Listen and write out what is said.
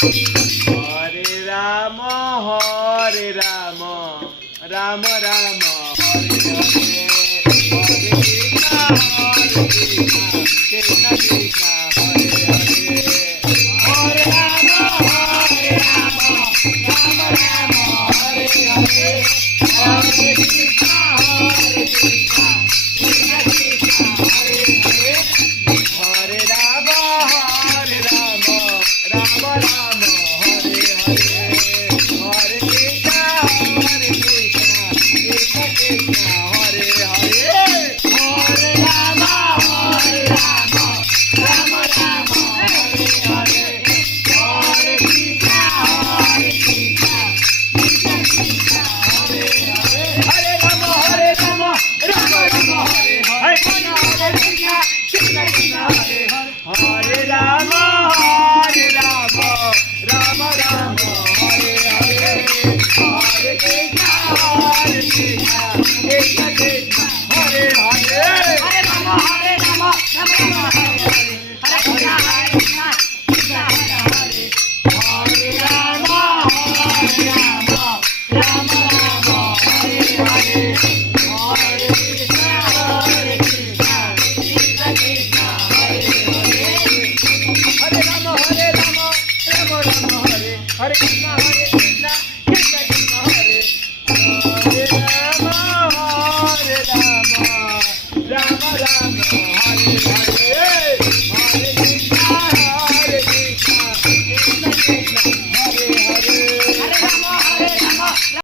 Hare Ram Ram Ram Hare Hare, Hare Krishna Krishna Krishna Hare Hare, Hare Ram Ram Ram Hare Hare, Hare Krishna Krishna Krishna Hare Hare, Hare Ram Ram Ram Hare Hare, Hare Krishna Krishna Krishna Hare Hare, Hare Ram Ram Ram Hare Hare, Hare Krishna Krishna Krishna Hare Hare, Hare Ram Ram Ram Hare Hare, Hare Krishna Krishna Krishna Hare Hare, Hare Ram Ram Ram Hare Hare, Hare Krishna Krishna Krishna Hare Hare, Hare Ram Ram Ram Hare Hare, Hare Krishna Krishna Krishna Hare, Hare Ram Ram Ram Hare Hare,